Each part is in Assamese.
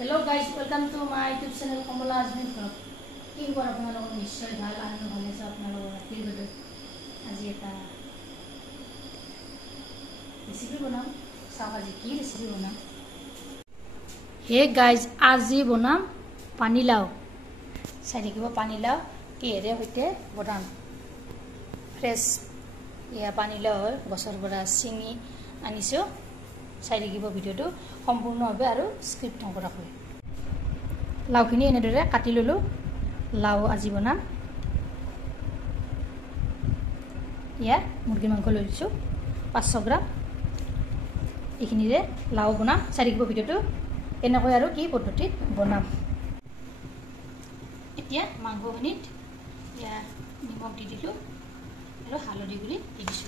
Hello guys, welcome to my YouTube channel Kamala Azmin Vlog. কি খবৰ আপোনালোকৰ নিশ্চয় ভাল আনন্দ ভালে আছে আপোনালোকৰ ৰাতিৰ গধূলি আজি এটা ৰেচিপি বনাম চাওক আজি কি ৰেচিপি বনাম হে গাইজ আজি বনাম পানীলাও চাই দেখিব পানীলাও কিহেৰে সৈতে বনাম ফ্ৰেছ এয়া পানীলাও হয় গছৰ পৰা চিঙি আনিছো চাই দেখিব ভিডিঅ'টো সম্পূৰ্ণভাৱে আৰু স্ক্ৰিপ্ট নকৰাকৈ লাউখিনি এনেদৰে কাটি ললো লাউ আজি বনাম ইয়া মুৰ্গী মাংস লৈছো 500 গ্ৰাম এইখিনিৰে লাউ বনাম চাই দেখিব ভিডিঅ'টো এনেকৈ আৰু কি পদ্ধতিত বনাম এতিয়া মাংসখিনিত ইয়া নিমখ দি দিলো আৰু হালধি গুড়ি দি দিছো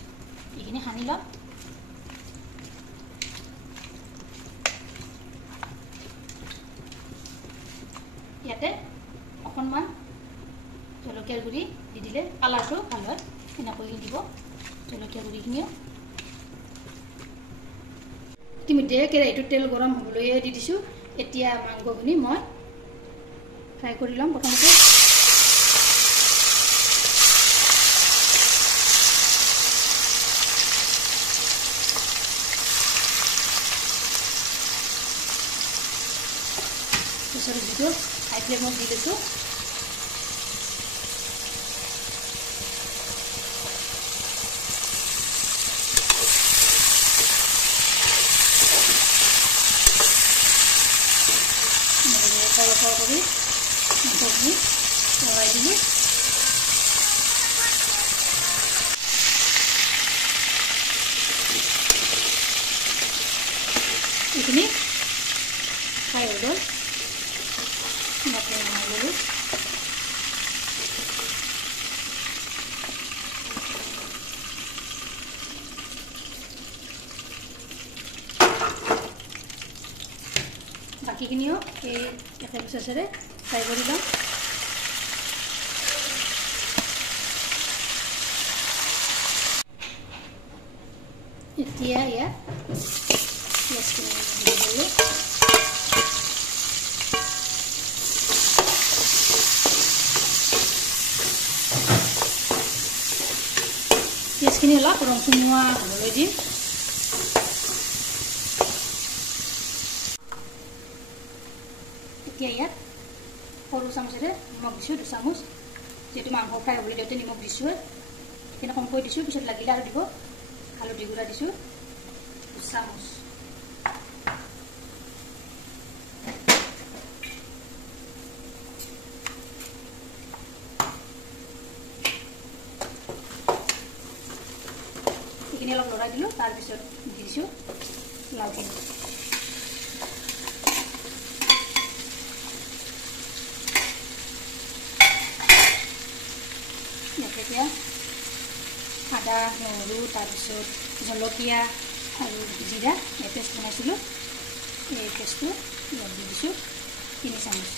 এইখিনি সানি লম ইয়াতে অকণমান জলকীয়াৰ গুড়ি দি দিলে কালাৰটো ভাল হয় এনেকৈ দিব জলকীয়া গুড়িখিনিও ইতিমধ্যে কেৰাহীটোত তেল গৰম হ'বলৈ দি দিছোঁ এতিয়া মাংসখিনি মই ফ্ৰাই কৰি ল'ম প্ৰথমতে যিটো হাই ফ্লেমত দি লৈছোঁ ফৰ কৰি মাংসখিনি লগাই দিলোঁ এইখিনি ফ্ৰাই হৈ গ'ল বাকীখিনিও এই একে প্ৰচেছেৰে ফ্ৰাই কৰি লওঁ এতিয়া ইয়াত পিঁয়াজখিনি দি দিলোঁ পিঁয়াজখিনি অলপ ৰংচুমুৱা হ'বলৈ দিম এতিয়া ইয়াত সৰু চামুচেৰে নিমখ দিছোঁ 2 চামুচ যিহেতু মাংস ফ্ৰাই হ'বলৈ দিওঁতে নিমখ দিছোঁ সেইখিনি কমকৈ দিছোঁ পিছত লাগিলে আৰু দিব হালধি গুড়া দিছোঁ 2 চামুচ এইখিনি অলপ লৰাই দিলোঁ তাৰপিছত দিছোঁ লাউখিনি এতিয়া আদা নহৰু তাৰপিছত জলকীয়া আৰু জিৰা এই পেষ্ট বনাইছিলোঁ এই পেষ্টটো ইয়াত দি দিছোঁ 3 চামুচ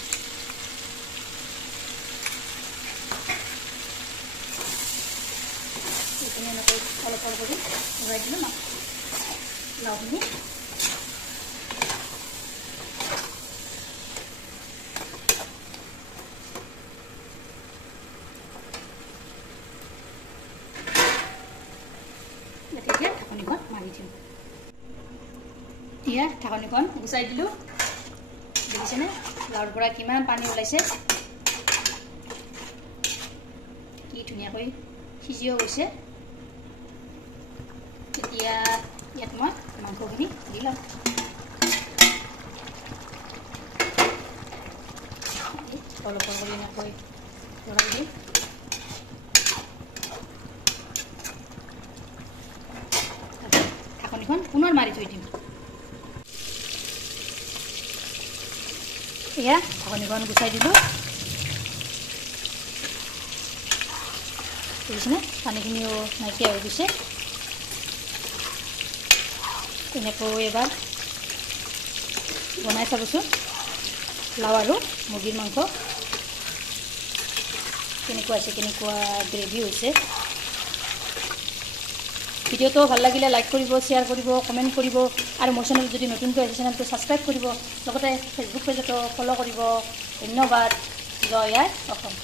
এইখিনি এনেকৈ অলপ অলপ কৰি লগাই দিলোঁ লাউখিনি এতিয়া ঢাকনিখন মাৰি দিম এতিয়া ঢাকনিখন গুচাই দিলোঁ দেখিছেনে লাউৰ পৰা কিমান পানী ওলাইছে কি ধুনীয়াকৈ সিজিও গৈছে এতিয়া ইয়াত মই মাংসখিনি দি ল'ম অলপ কৰি এনেকৈ লৰাই দিম ঢাকনিখন পুনৰ মাৰি থৈ দিম এয়া ঢাকনিখন গুচাই দিলোঁ দেখিছেনে পানীখিনিও নাইকিয়া হৈ গৈছে তেনেকৈ এবাৰ বনাই চাবচোন লাউ আৰু মুৰ্গীৰ মাংস কেনেকুৱা গ্ৰেভি হৈছে ভিডিঅ'টো ভাল লাগিলে লাইক কৰিব, শ্বেয়াৰ কৰিব, কমেণ্ট কৰিব আৰু মোৰ চেনেল যদি নতুনকৈ আহিছে চেনেলটো ছাবস্ক্ৰাইব কৰিব, লগতে ফেচবুক পেজতো ফ'ল' কৰিব। ধন্যবাদ। জয় আই অসম।